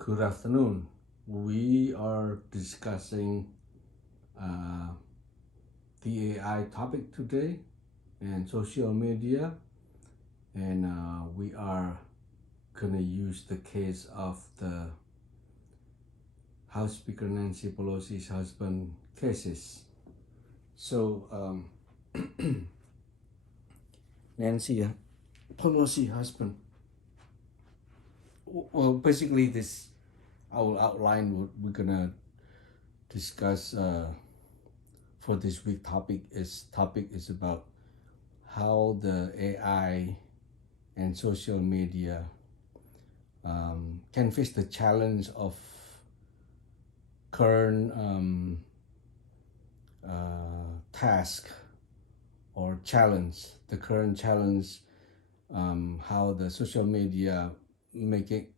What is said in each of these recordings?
Good afternoon. We are discussing the AI topic today and social media, and we are going to use the case of the House Speaker Nancy Pelosi's husband cases. So, Nancy Pelosi husband. Well, basically, this I will outline what we're gonna discuss for this week. Topic is about how the AI and social media can face the challenge of current task or challenge. The current challenge, how the social media making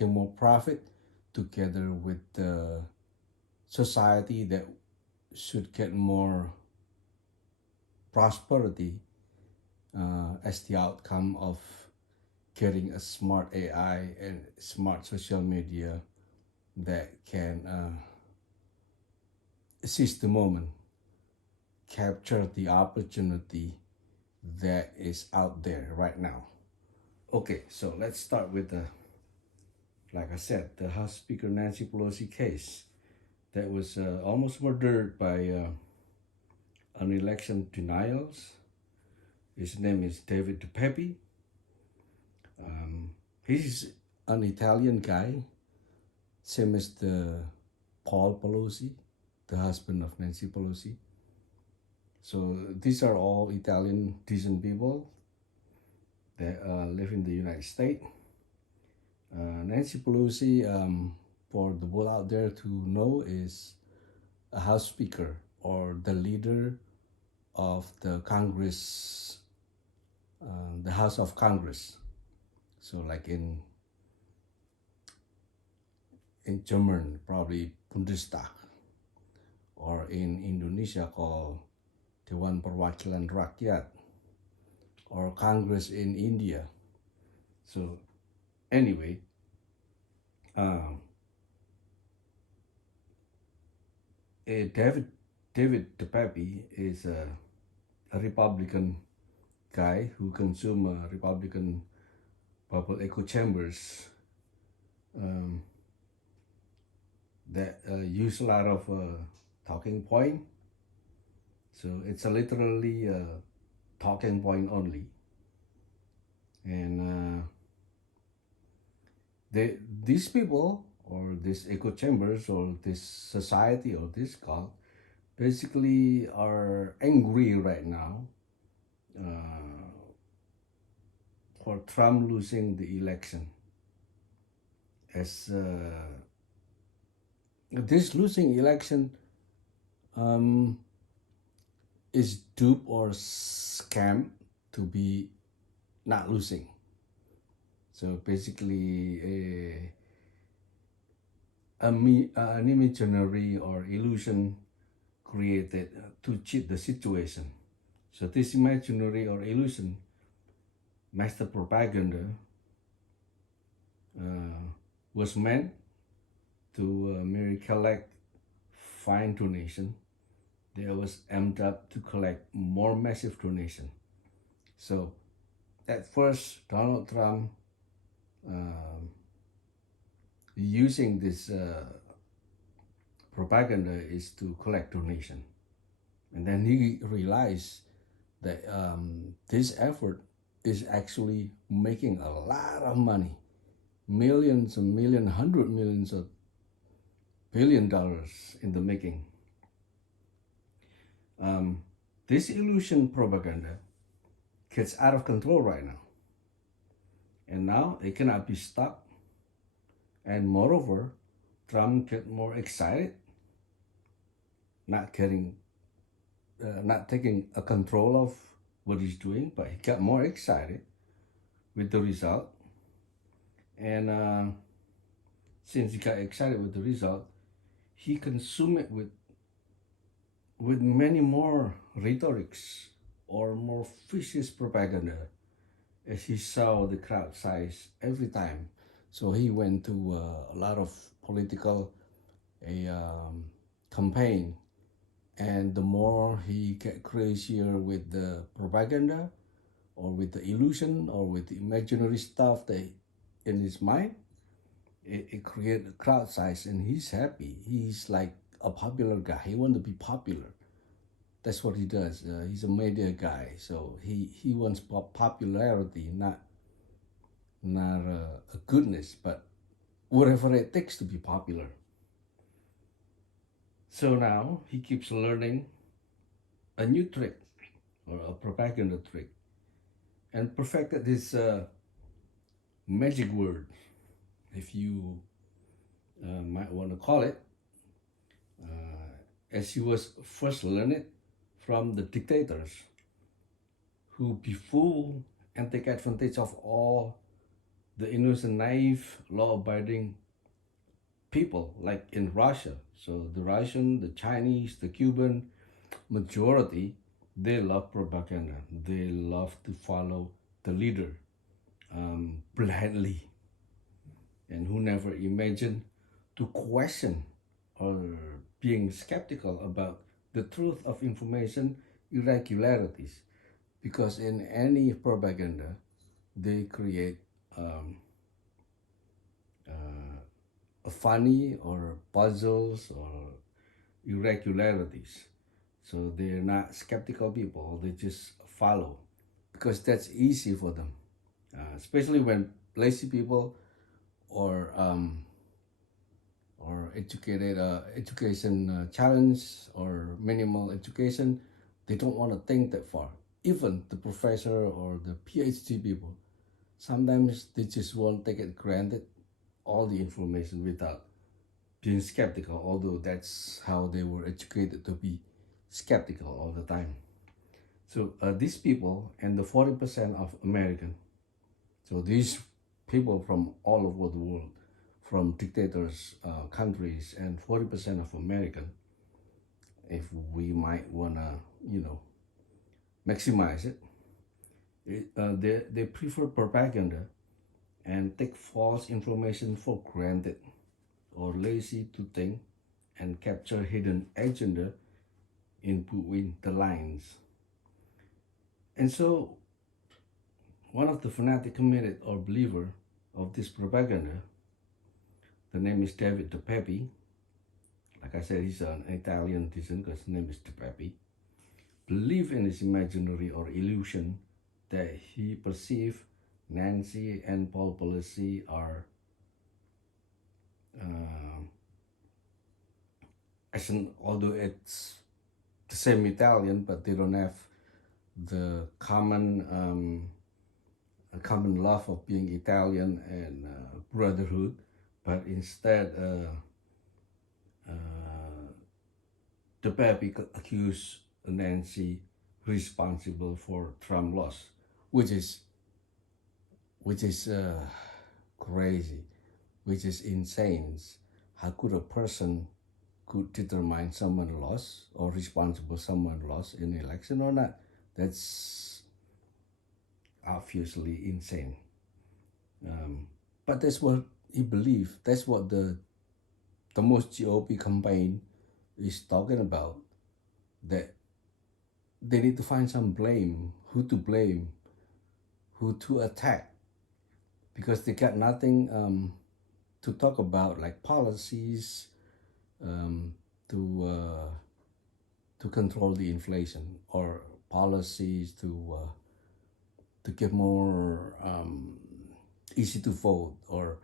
more profit together with the society that should get more prosperity as the outcome of getting a smart AI and smart social media that can seize the moment, capture the opportunity that is out there right now. Okay, so let's start with like I said, the House Speaker Nancy Pelosi case that was almost murdered by an election denials. His name is David DePepe. He's an Italian guy, same as the Paul Pelosi, the husband of Nancy Pelosi. So these are all Italian decent people that live in the United States. Nancy Pelosi, for the world out there to know, is a House Speaker or the leader of the Congress, the House of Congress. So like in German, probably Bundestag, or in Indonesia called Dewan Perwakilan Rakyat, or Congress in India. So anyway, David DePape is a Republican guy who consume Republican bubble echo chambers that use a lot of talking point. So it's a literally talking point only, and these people or these echo chambers or this society or this cult basically are angry right now for Trump losing the election. As this losing election is dupe or scam to be not losing. So basically, an imaginary or illusion created to cheat the situation. So this imaginary or illusion, master propaganda, was meant to merely collect fine donation. That was aimed up to collect more massive donation. So at first, Donald Trump using this propaganda is to collect donation, and then he realized that this effort is actually making a lot of money, millions and millions, hundred millions of $1 billion in the making. This illusion propaganda gets out of control right now, and now it cannot be stopped. And moreover, Trump get more excited, not taking a control of what he's doing, but he got more excited with the result. And since he got excited with the result, he consumed it with many more rhetorics or more vicious propaganda as he saw the crowd size every time So he went to a lot of political a campaign, and the more he get crazier with the propaganda or with the illusion or with the imaginary stuff that in his mind, it create a crowd size, and he's happy. He's like a popular guy. He want to be popular. That's what he does. He's a media guy, so he wants popularity, not a goodness, but whatever it takes to be popular. So now he keeps learning a new trick or a propaganda trick and perfected this magic word, if you might want to call it, as he was first learned it from the dictators who befool and take advantage of all the innocent, naive, law-abiding people, like in Russia. So the Russian, the Chinese, the Cuban majority, they love propaganda. They love to follow the leader blindly, and who never imagined to question or being skeptical about the truth of information irregularities, because in any propaganda they create um, funny or puzzles or irregularities. So they're not skeptical people, they just follow because that's easy for them, especially when lazy people or educated education challenge or minimal education, they don't want to think that far. Even the professor or the PhD people, sometimes they just won't take it granted all the information without being skeptical, although that's how they were educated to be skeptical all the time. So these people and the 40% of American, so these people from all over the world, from dictators countries, and 40% of American, if we might wanna, maximize it, they prefer propaganda and take false information for granted, or lazy to think and capture hidden agenda in between the lines. And so one of the fanatic committed or believer of this propaganda, the name is David De Pepe. Like I said, he's an Italian descent because his name is De Pepe. Believe in his imaginary or illusion that he perceived Nancy and Paul Pelosi are although it's the same Italian, but they don't have the common love of being Italian and brotherhood, but instead the Pepe accused Nancy responsible for Trump loss, which is crazy, which is insane. How could a person could determine someone lost or responsible someone lost in election or not? That's obviously insane. But that's what he believed. That's what the most GOP campaign is talking about. That they need to find some blame, who to blame, who to attack, because they got nothing to talk about, like policies to control the inflation, or policies to get more easy to vote, or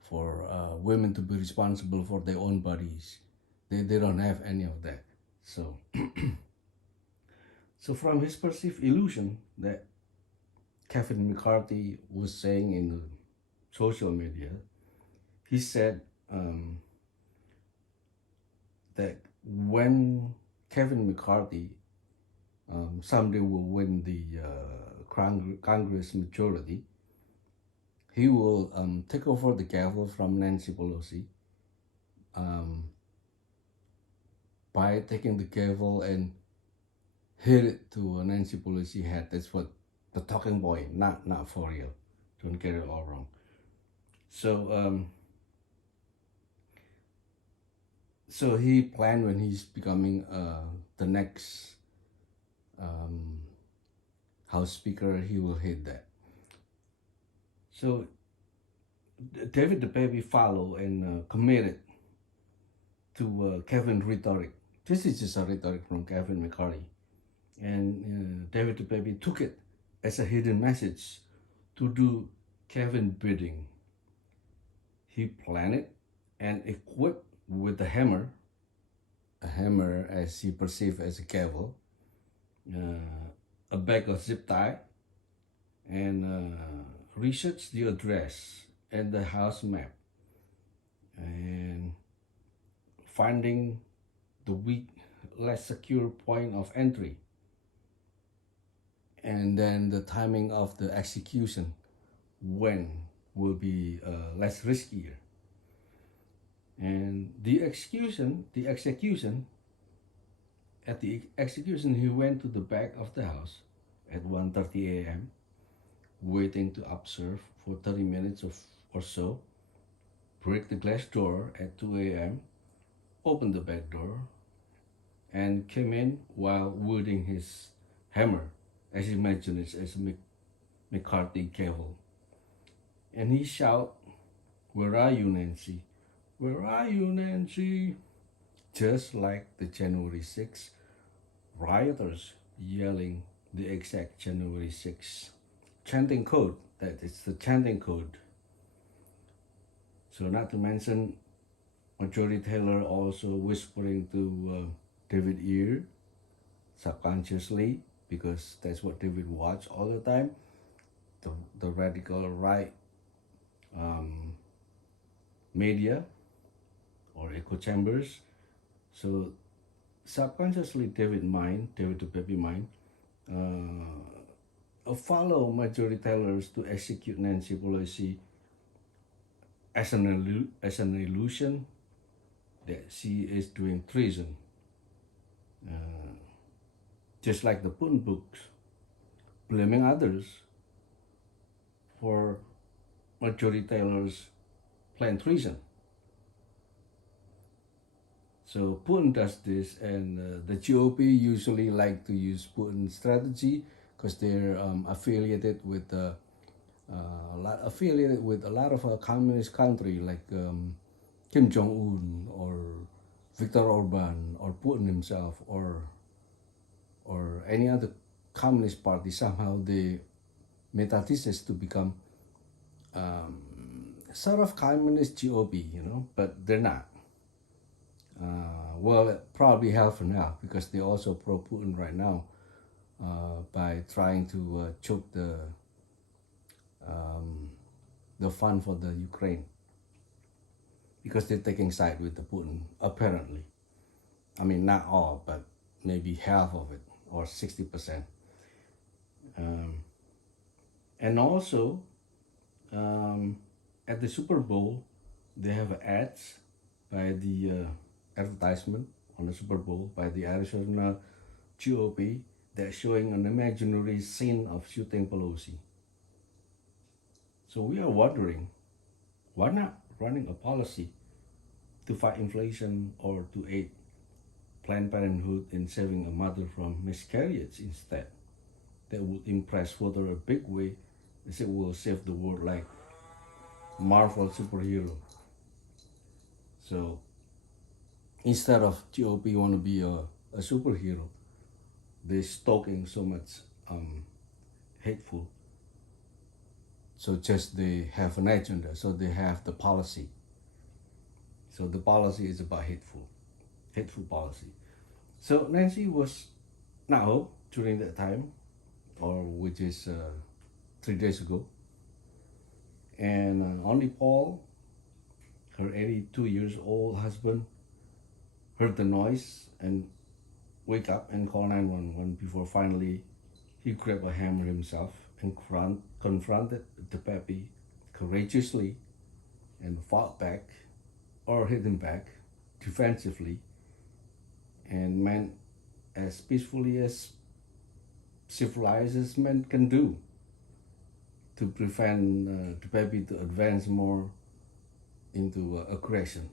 for women to be responsible for their own bodies. They don't have any of that. So so from his perceived illusion that Kevin McCarthy was saying in the social media, he said that when Kevin McCarthy someday will win the Congress majority, he will take over the gavel from Nancy Pelosi by taking the gavel and hit it to Nancy Pelosi head. That's what the talking point, not for real. Don't get it all wrong. So so he planned when he's becoming the next um, House Speaker, he will hit that. So David the baby follow and committed to Kevin rhetoric. This is just a rhetoric from Kevin McCarthy. And David the baby took it as a hidden message to do Kevin bidding. He planned it and equipped with a hammer as he perceived as a gavel, a bag of zip tie, and researched the address and the house map, and finding the weak, less secure point of entry, and then the timing of the execution, when will be less riskier. And the execution, at the execution, he went to the back of the house at 1:30 a.m., waiting to observe for 30 minutes or so, break the glass door at 2 a.m., open the back door, and came in while wielding his hammer, as he mentioned it as McCarthy gavel. And he shouted, "Where are you, Nancy? Where are you, Nancy?" Just like the January 6th rioters yelling the exact January 6th chanting code. That is the chanting code. So not to mention Marjorie Taylor also whispering to David ear subconsciously, because that's what David watched all the time, the radical right media or echo chambers. So subconsciously David the baby mind, follow Marjorie Taylor's to execute Nancy Pelosi as an illusion that she is doing treason. Just like the Putin books, blaming others for Marjorie Taylor's planned treason. So Putin does this, and the GOP usually like to use Putin's strategy because they're affiliated with a lot of communist country like Kim Jong Un or Viktor Orban or Putin himself or any other communist party. Somehow they metathesis to become sort of communist GOP, but they're not. Well, probably half for now because they're also pro Putin right now by trying to choke the fund for the Ukraine, because they're taking side with the Putin apparently. I mean, not all, but maybe half of it or 60%. And also, at the Super Bowl, they have ads by the advertisement on the Super Bowl by the Arizona GOP that's showing an imaginary scene of shooting Pelosi. So we are wondering, why not running a policy to fight inflation or to aid Planned Parenthood in saving a mother from miscarriage instead? That would impress voter a big way, as it will save the world like Marvel superhero. So instead of GOP want to be a superhero, they're stoking so much hateful. So just they have an agenda, so they have the policy. So the policy is about hateful policy. So Nancy was now during that time, or which is 3 days ago, and only Paul, her 82 years old husband, heard the noise and wake up and call 911 before finally he grabbed a hammer himself and confronted the baby courageously and fought back or hit him back defensively and meant as peacefully as civilized men can do to prevent the baby to advance more into aggression.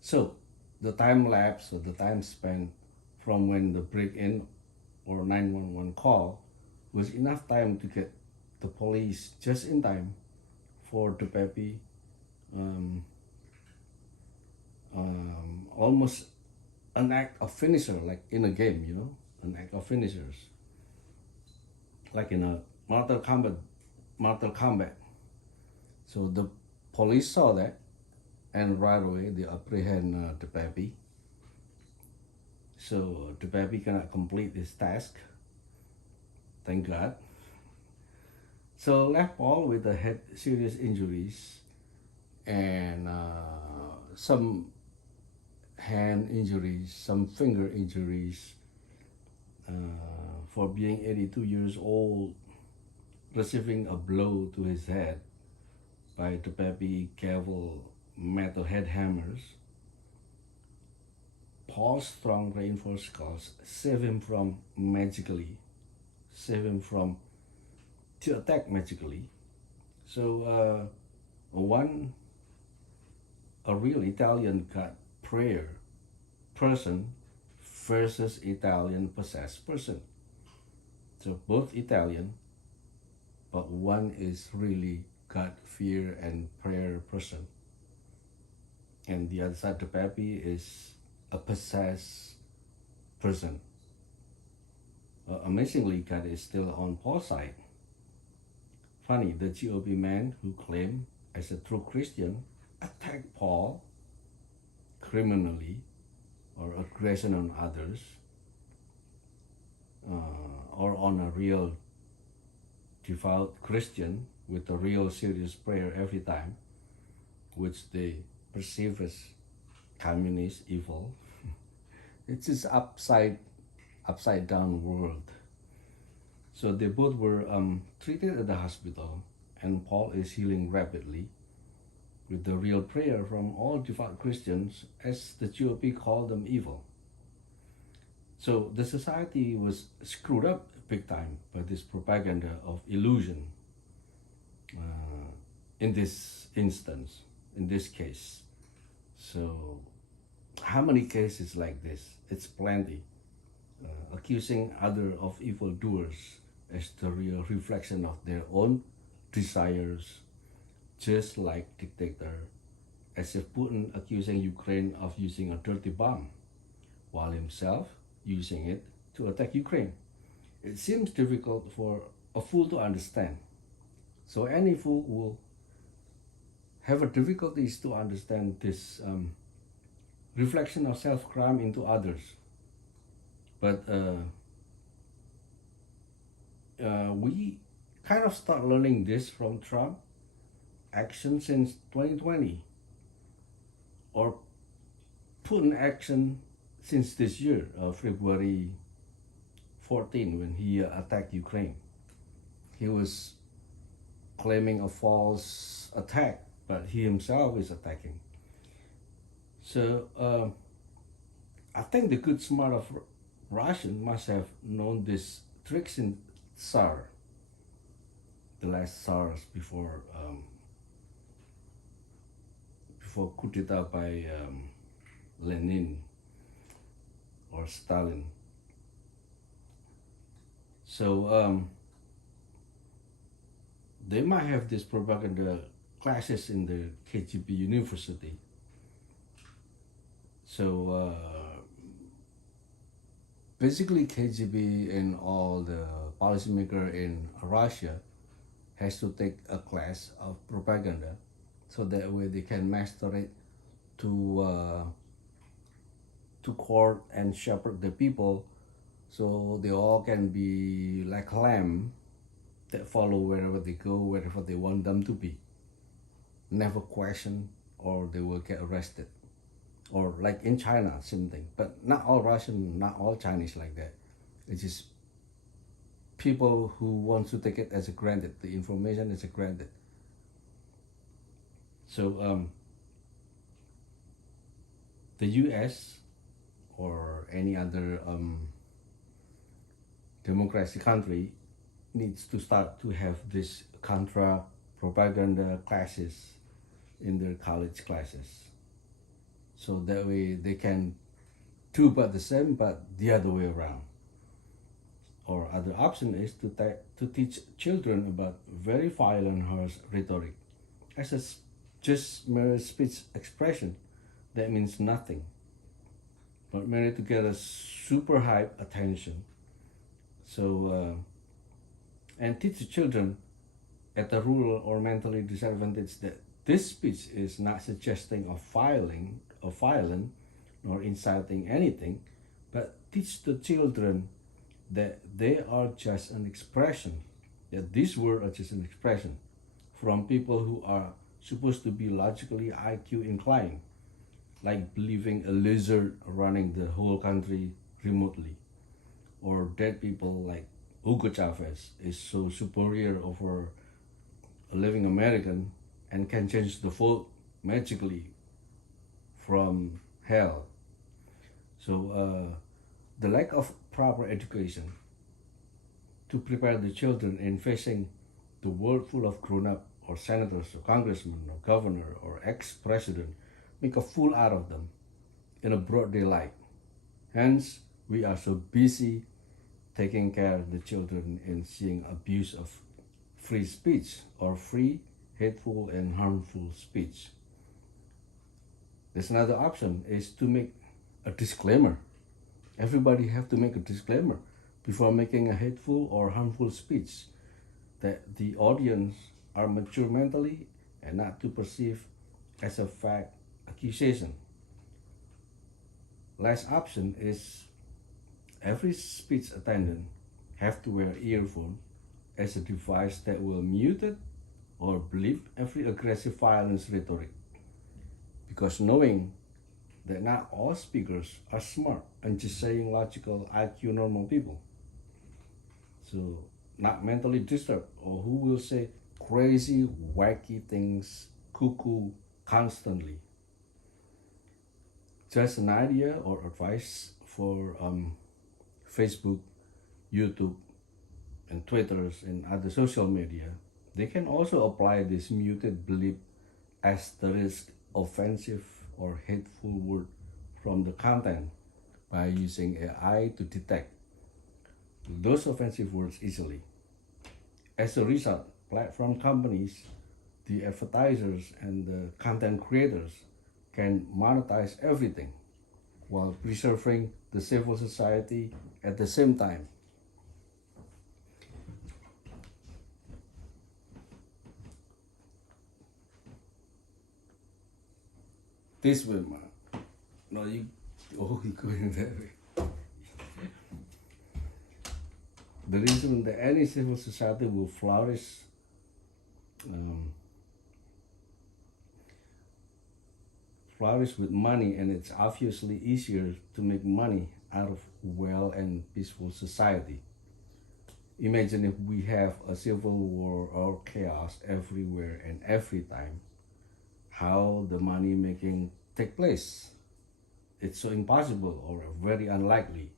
So the time lapse or the time spent from when the break-in or 911 call was enough time to get the police just in time for the baby almost an act of finisher, like in a game, an act of finishers, like in a Mortal Kombat. So the police saw that, and right away they apprehend the baby. So the baby cannot complete this task. Thank God. So left Paul with the head serious injuries and some hand injuries, some finger injuries, for being 82 years old, receiving a blow to his head by the baby gavel metal head hammers. Paul's strong reinforced skulls save him to attack magically. So a real Italian God prayer person versus Italian possessed person. So both Italian, but one is really God fear and prayer person. And the other side, the baby, is a possessed person. Amazingly, God is still on Paul's side. Funny, the GOP man who claimed as a true Christian attacked Paul criminally or aggression on others, or on a real devout Christian with a real serious prayer every time, which they perceive as communist evil. It's just upside down world. So they both were treated at the hospital, and Paul is healing rapidly with the real prayer from all devout Christians, as the GOP called them evil. So the society was screwed up big time by this propaganda of illusion in this instance, in this case. So how many cases like this? It's plenty. Accusing other of evildoers as the real reflection of their own desires, just like dictator, as if Putin accusing Ukraine of using a dirty bomb, while himself using it to attack Ukraine. It seems difficult for a fool to understand. So any fool will have a difficulties to understand this reflection of self-crime into others. But we kind of start learning this from Trump action since 2020, or Putin action since this year, February 14, when he attacked Ukraine. He was claiming a false attack, but he himself is attacking. So I think the good smart of Russian must have known this tricks in Tsar, the last Tsars before coup d'etat by Lenin or Stalin. So they might have this propaganda classes in the KGB university. So basically KGB and all the policymaker in Russia has to take a class of propaganda, so that way they can master it to court and shepherd the people, so they all can be like lamb that follow wherever they go, wherever they want them to be. Never question, or they will get arrested. Or like in China, same thing. But not all Russian, not all Chinese like that. It's just people who want to take it as a granted. The information is a granted. So the US or any other democracy country needs to start to have this contra propaganda classes in their college classes. So that way they can do but the same but the other way around. Or other option is to teach children about very violent harsh rhetoric as just mere speech expression that means nothing, but merely to get a super hype attention. So and teach the children at the rural or mentally disadvantaged that this speech is not suggesting of filing of violence nor inciting anything, but teach the children that they are just an expression, that these words are just an expression from people who are supposed to be logically IQ inclined, like believing a lizard running the whole country remotely, or dead people like Hugo Chavez is so superior over a living American and can change the vote magically from hell. So the lack of proper education to prepare the children in facing the world full of grown-up or senators or congressmen or governor or ex-president make a fool out of them in a broad daylight. Hence, we are so busy taking care of the children and seeing abuse of free speech or free, hateful, and harmful speech. There's another option is to make a disclaimer. Everybody have to make a disclaimer before making a hateful or harmful speech that the audience are mature mentally and not to perceive as a fact accusation. Last option is every speech attendant have to wear earphone as a device that will mute it or bleep every aggressive violence rhetoric. Because knowing that not all speakers are smart and just saying logical IQ normal people. So not mentally disturbed or who will say crazy, wacky things, cuckoo constantly. Just an idea or advice for Facebook, YouTube, and Twitters and other social media. They can also apply this muted bleep asterisk offensive or hateful word from the content by using AI to detect those offensive words easily. As a result, platform companies, the advertisers, and the content creators can monetize everything while preserving the civil society at the same time. This way, man. No, you. Oh, you going that way. The reason that any civil society will um, flourish with money, and it's obviously easier to make money out of well and peaceful society. Imagine if we have a civil war or chaos everywhere and every time, how the money making take place. It's so impossible or very unlikely.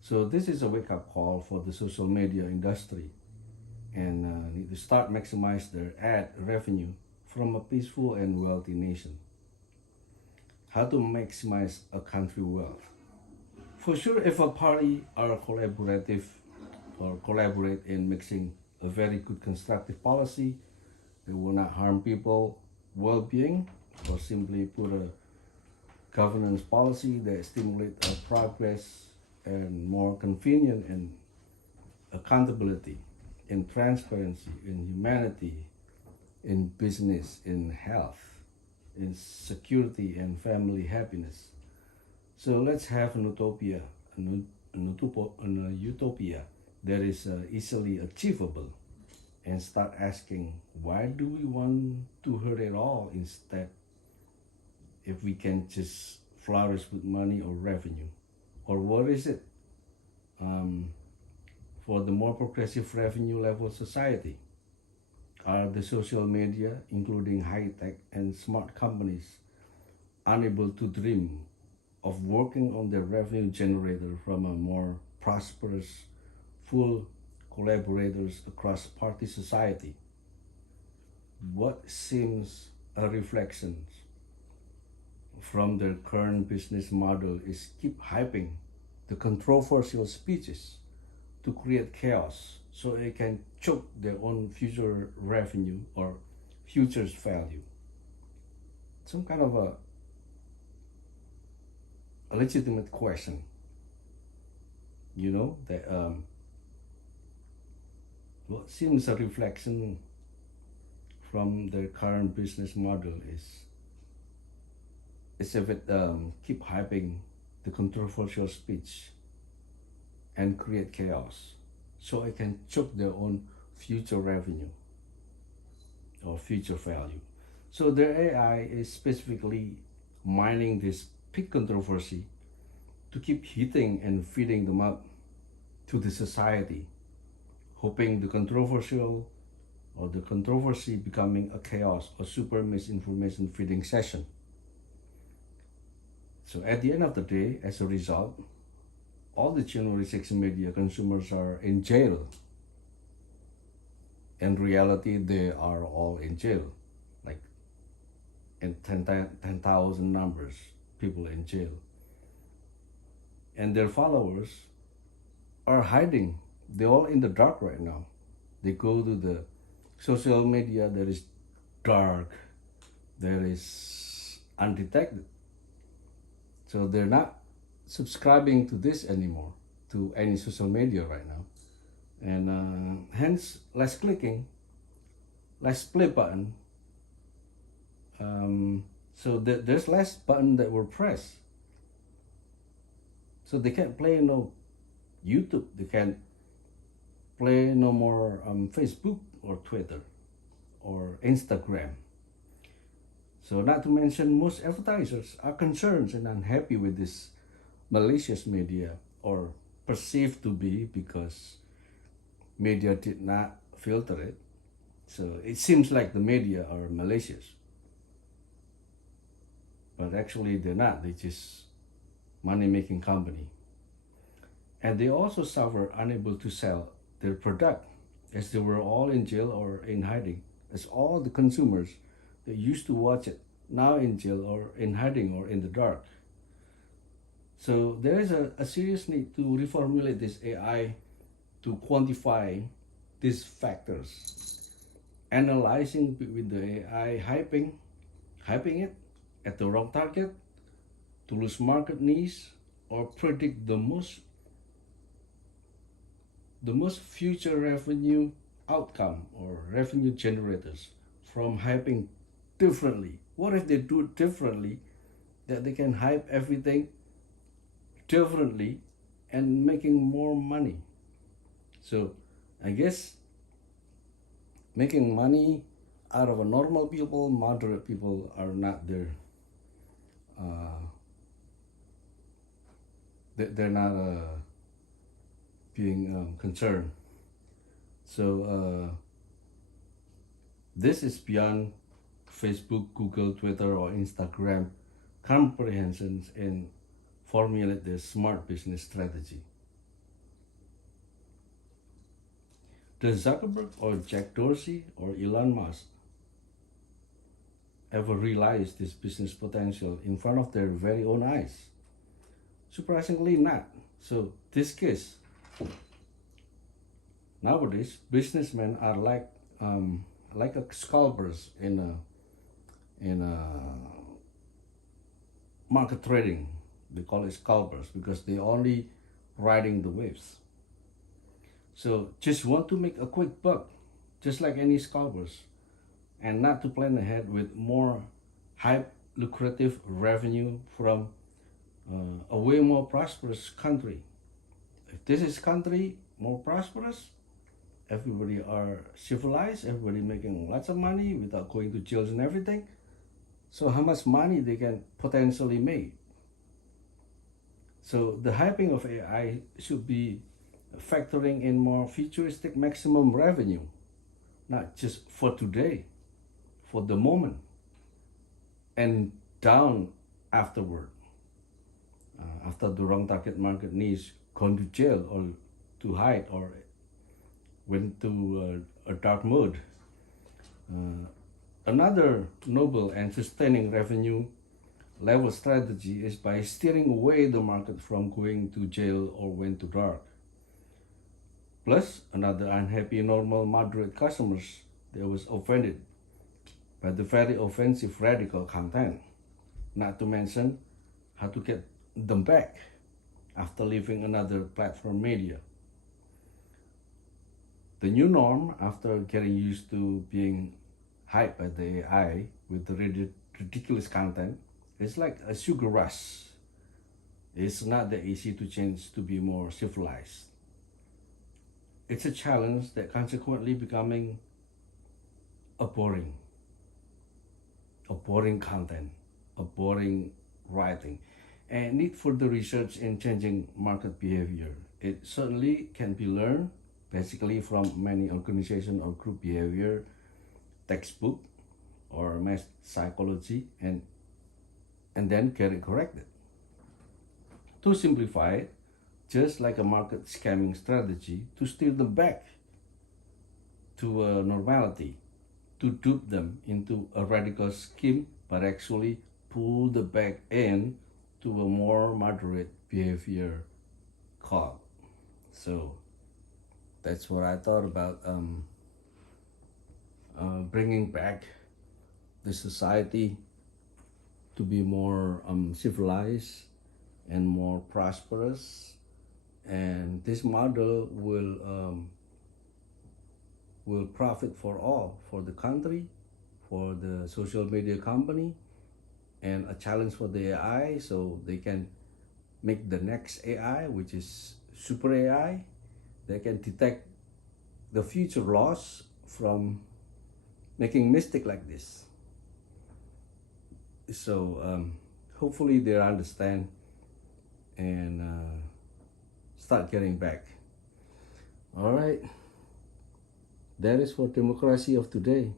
So this is a wake-up call for the social media industry and need to start maximize their ad revenue from a peaceful and wealthy nation. How to maximize a country wealth? For sure, if a party are collaborative or collaborate in mixing a very good constructive policy that will not harm people well-being or simply put a governance policy that stimulate progress and more convenient and accountability in transparency, in humanity, in business, in health, in security and family happiness. So let's have an utopia, an utopia that is easily achievable and start asking why do we want to hurt it all instead if we can just flourish with money or revenue? Or what is it for the more progressive revenue level society? Are the social media, including high-tech and smart companies, unable to dream of working on their revenue generator from a more prosperous, full collaborators across party society? What seems a reflection from their current business model is keep hyping the controversial speeches to create chaos so it can choke their own future revenue or future's value. Some kind of a legitimate question, that what seems a reflection from their current business model is if it keep hyping the controversial speech and create chaos so it can choke their own future revenue or future value. So their AI is specifically mining this big controversy to keep hitting and feeding them up to the society, hoping the controversy becoming a chaos or super misinformation feeding session. So at the end of the day, as a result, all the January 6 media consumers are in jail. In reality, they are all in jail, like in 10,000 numbers, people in jail. And their followers are hiding. They're all in the dark right now. They go to the social media that is dark, that is undetected. So they're not subscribing to this anymore, to any social media right now. And hence, less clicking, less play button. So there's less button that were pressed. So they can't play no YouTube. They can't play no more Facebook or Twitter or Instagram. So not to mention, most advertisers are concerned and unhappy with this malicious media, or perceived to be, because media did not filter it. So it seems like the media are malicious. But actually they're not. They're just money-making company. And they also suffer unable to sell their product, as they were all in jail or in hiding, as all the consumers that used to watch it now in jail or in hiding or in the dark. So there is a serious need to reformulate this AI to quantify these factors, analyzing with the AI hyping it at the wrong target, to lose market needs, or predict the most future revenue outcome or revenue generators from hyping differently. What if they do it differently, that they can hype everything differently and making more money? So I guess making money out of a normal people, moderate people are not there. They're not being concerned. So this is beyond Facebook, Google, Twitter, or Instagram comprehensions in formulate their smart business strategy. Does Zuckerberg or Jack Dorsey or Elon Musk ever realize this business potential in front of their very own eyes? Surprisingly not. So this case, nowadays businessmen are like scalpers in market trading. They call it scalpers because they only riding the waves. So just want to make a quick buck, just like any scalpers, and not to plan ahead with more hype, lucrative revenue from a way more prosperous country. If this is country more prosperous, everybody are civilized, everybody making lots of money without going to jails and everything. So how much money they can potentially make? So the hyping of AI should be factoring in more futuristic maximum revenue, not just for today, for the moment, and down afterward. After the wrong target market needs gone to jail or to hide or went to a dark mode. Another noble and sustaining revenue level strategy is by steering away the market from going to jail or went to dark. Plus, another unhappy normal moderate customers that was offended by the very offensive radical content. Not to mention how to get them back after leaving another platform media. The new norm after getting used to being hyped by the AI with the ridiculous content is like a sugar rush. It's not that easy to change to be more civilized. It's a challenge that consequently becoming a boring content, a boring writing, and need further research in changing market behavior. It certainly can be learned basically from many organization or group behavior textbook or mass psychology and then get it corrected. To simplify it, just like a market scamming strategy to steer them back to a normality, to dupe them into a radical scheme, but actually pull them back in to a more moderate behavior called. So that's what I thought about bringing back the society to be more civilized and more prosperous. And this model will profit for all, for the country, for the social media company, and a challenge for the AI so they can make the next AI, which is super AI. They can detect the future laws from making mistake like this. So hopefully they understand and start getting back. All right, that is for democracy of today.